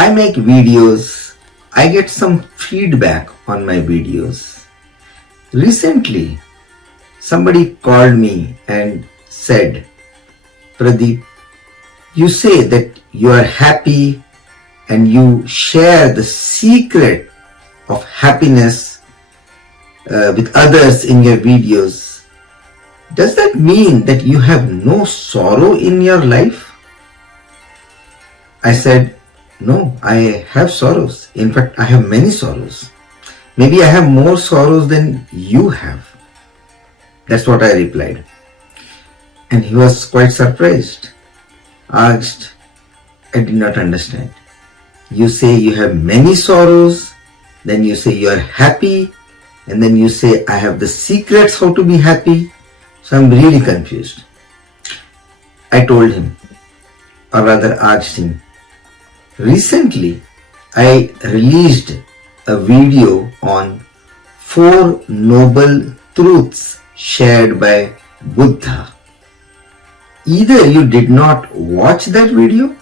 I make videos. I get some feedback on my videos. Recently, somebody called me and said, Pradeep, you say that you are happy and you share the secret of happiness with others in your videos. Does that mean that you have no sorrow in your life? I said, no, I have sorrows. In fact, I have many sorrows. Maybe I have more sorrows than you have. That's what I replied. And he was quite surprised. Asked, I did not understand. You say you have many sorrows, then you say you are happy, and then you say I have the secrets how to be happy. So I'm really confused. I told him, or rather asked him, recently I released a video on 4 noble truths shared by Buddha. Either you did not watch that video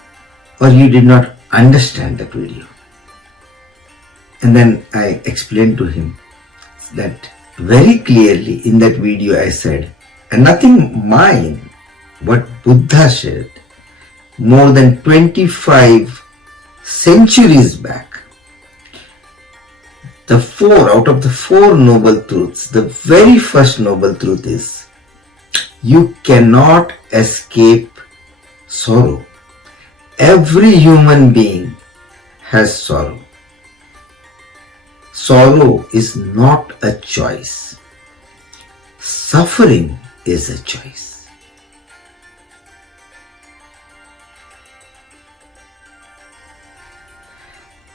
or you did not understand that video. And then I explained to him that very clearly in that video I said, and nothing mine, what Buddha shared more than 25 centuries back. The 4 out of the 4 noble truths, the very first noble truth is, you cannot escape sorrow. Every human being has sorrow. Sorrow is not a choice. Suffering is a choice.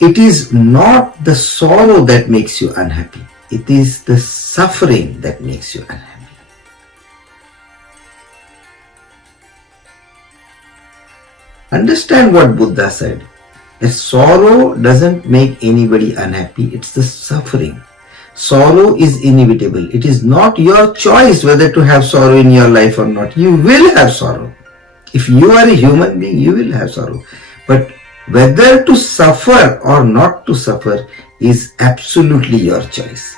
It is not the sorrow that makes you unhappy. It is the suffering that makes you unhappy. Understand what Buddha said. That sorrow doesn't make anybody unhappy. It's the suffering. Sorrow is inevitable. It is not your choice whether to have sorrow in your life or not. You will have sorrow. If you are a human being, you will have sorrow. But whether to suffer or not to suffer is absolutely your choice.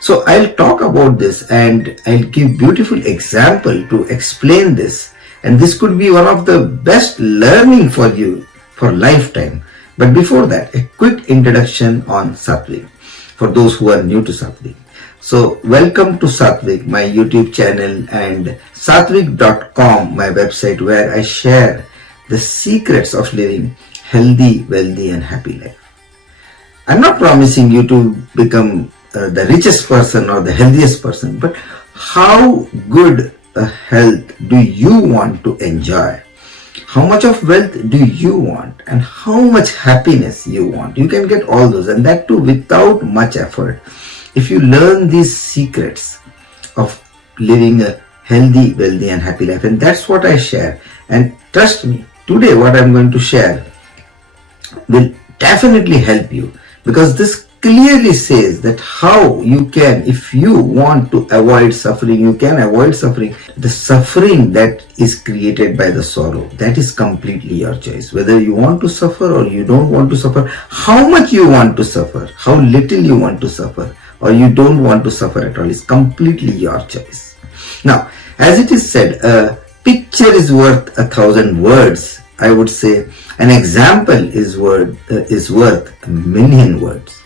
So I'll talk about this and I'll give beautiful example to explain this. And this could be one of the best learning for you for lifetime. But before that, a quick introduction on Sathvikh for those who are new to Sathvikh. So welcome to Sathvikh, my YouTube channel, and sathvikh.com, my website, where I share the secrets of living healthy, wealthy and happy life. I'm not promising you to become the richest person or the healthiest person, but how good a health do you want to enjoy? How much of wealth do you want? And how much happiness you want? You can get all those, and that too without much effort. If you learn these secrets of living a healthy, wealthy and happy life, and that's what I share. And trust me, today what I'm going to share will definitely help you, because this clearly says that how you can, if you want to avoid suffering, you can avoid suffering. The suffering that is created by the sorrow, that is completely your choice. Whether you want to suffer or you don't want to suffer, how much you want to suffer, how little you want to suffer, or you don't want to suffer at all, is completely your choice. Now, as it is said, a picture is worth 1,000 words. I would say an example is worth a million words.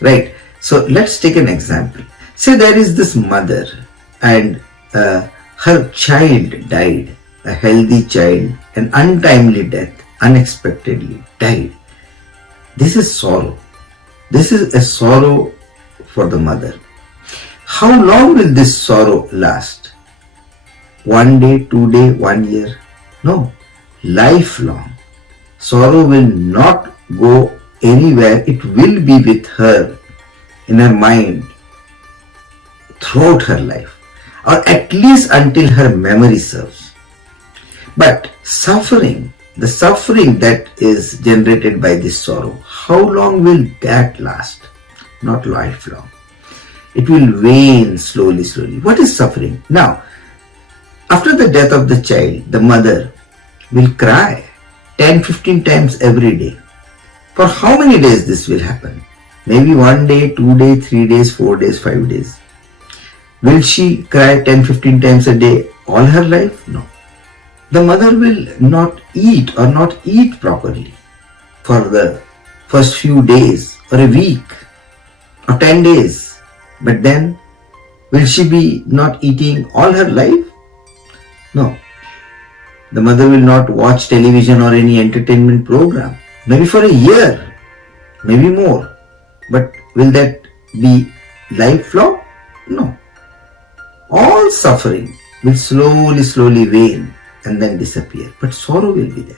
Right? So let's take an example. Say there is this mother and her child died, a healthy child, an untimely death, unexpectedly died. This is sorrow. This is a sorrow for the mother. How long will this sorrow last? 1 day, 2 days, 1 year? No. Lifelong. Sorrow will not go anywhere. It will be with her in her mind throughout her life, or at least until her memory serves. But suffering, the suffering that is generated by this sorrow, how long will that last? Not lifelong. It will wane slowly. What is suffering? Now, after the death of the child, the mother will cry 10-15 times every day For how many days this will happen? Maybe 1 day, 2 days, 3 days, 4 days, 5 days. Will she cry 10, 15 times a day all her life? No. The mother will not eat or not eat properly for the first few days or a week or 10 days. But then, will she be not eating all her life? No. The mother will not watch television or any entertainment program. Maybe for a year, maybe more. But will that be lifelong? No. All suffering will slowly wane and then disappear. But sorrow will be there.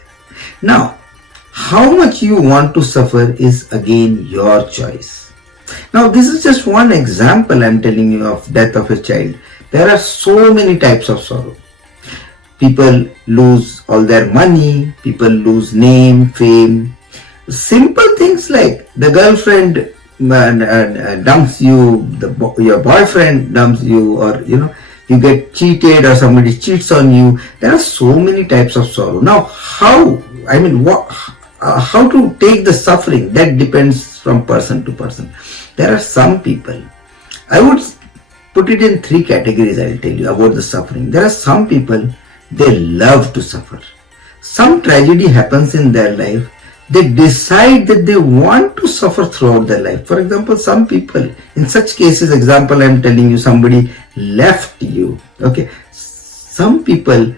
Now, how much you want to suffer is again your choice. Now, this is just one example I'm telling you of death of a child. There are so many types of sorrow. People lose all their money, people lose name, fame. Simple things like the girlfriend dumps you, your boyfriend dumps you, or you get cheated or somebody cheats on you. There are so many types of sorrow. Now, how to take the suffering, that depends from person to person. There are some people, I would put it in 3 categories. I'll tell you about the suffering. There are some people, they love to suffer. Some tragedy happens in their life, they decide that they want to suffer throughout their life. For example, some people, in such cases, example I'm telling you, somebody left you. Okay, some people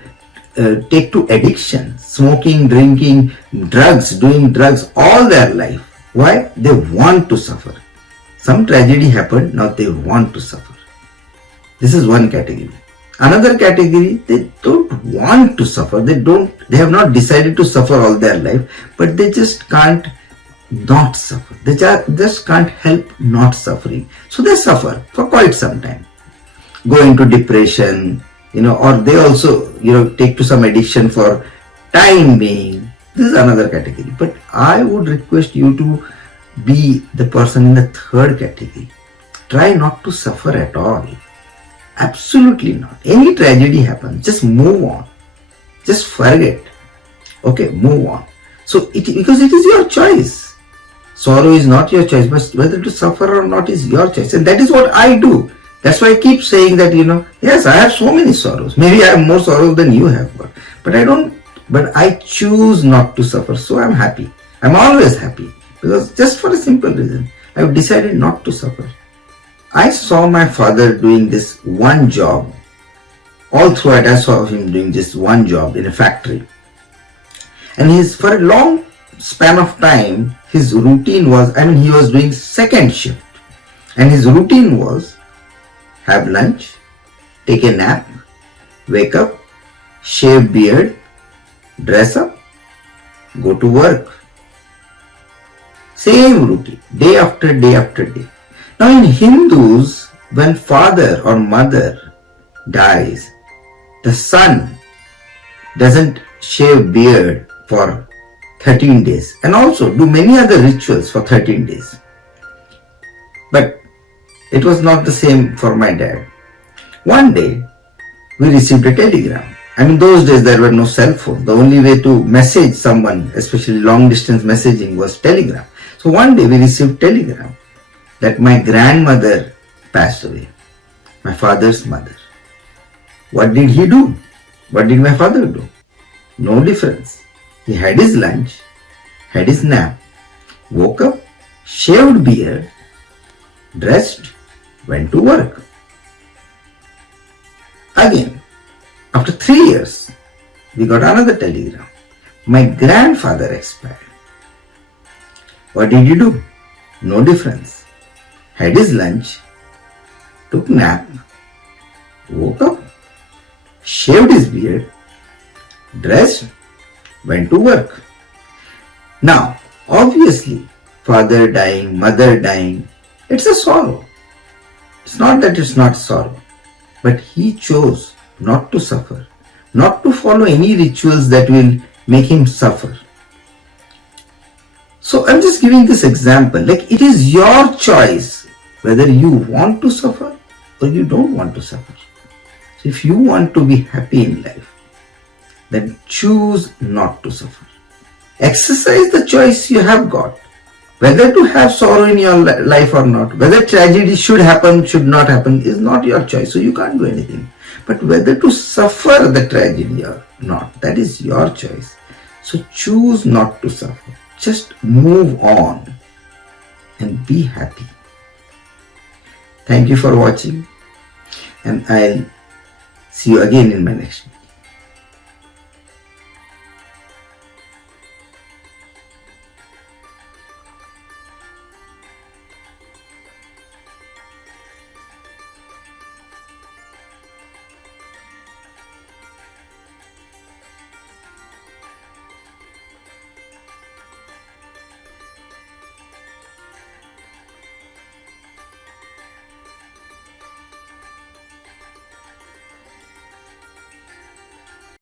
take to addiction, smoking, drinking, drugs, doing drugs all their life. Why? They want to suffer. Some tragedy happened, now they want to suffer. This is one category. Another category, they don't want to suffer. They have not decided to suffer all their life, but they just can't not suffer. They just can't help not suffering. So they suffer for quite some time. Go into depression, or they also, take to some addiction for time being. This is another category. But I would request you to be the person in the third category. Try not to suffer at all. Absolutely not. Any tragedy happens, just move on. Just forget. Okay, move on. So, because it is your choice. Sorrow is not your choice, but whether to suffer or not is your choice. And that is what I do. That's why I keep saying that, yes, I have so many sorrows. Maybe I have more sorrows than you have got. But I choose not to suffer. So I'm happy. I'm always happy. Because just for a simple reason, I've decided not to suffer. I saw my father doing this one job. All throughout, I saw him doing this one job in a factory. And for a long span of time, his routine was, he was doing second shift. And his routine was have lunch, take a nap, wake up, shave beard, dress up, go to work. Same routine, day after day after day. Now in Hindus, when father or mother dies, the son doesn't shave beard for 13 days and also do many other rituals for 13 days. But it was not the same for my dad. One day, we received a telegram. Those days there were no cell phones. The only way to message someone, especially long distance messaging, was telegram. So one day we received telegram that my grandmother passed away, my father's mother. What did he do? What did my father do? No difference. He had his lunch, had his nap, woke up, shaved beard, dressed, went to work. Again, after 3 years, we got another telegram. My grandfather expired. What did he do? No difference. Had his lunch, took nap, woke up, shaved his beard, dressed, went to work. Now, obviously, father dying, mother dying, it's a sorrow. It's not that it's not sorrow, but he chose not to suffer, not to follow any rituals that will make him suffer. So I'm just giving this example, like it is your choice whether you want to suffer or you don't want to suffer. So if you want to be happy in life, then choose not to suffer. Exercise the choice you have got. Whether to have sorrow in your life or not, whether tragedy should happen, should not happen, is not your choice. So you can't do anything. But whether to suffer the tragedy or not, that is your choice. So choose not to suffer. Just move on and be happy. Thank you for watching, and I'll see you again in my next video.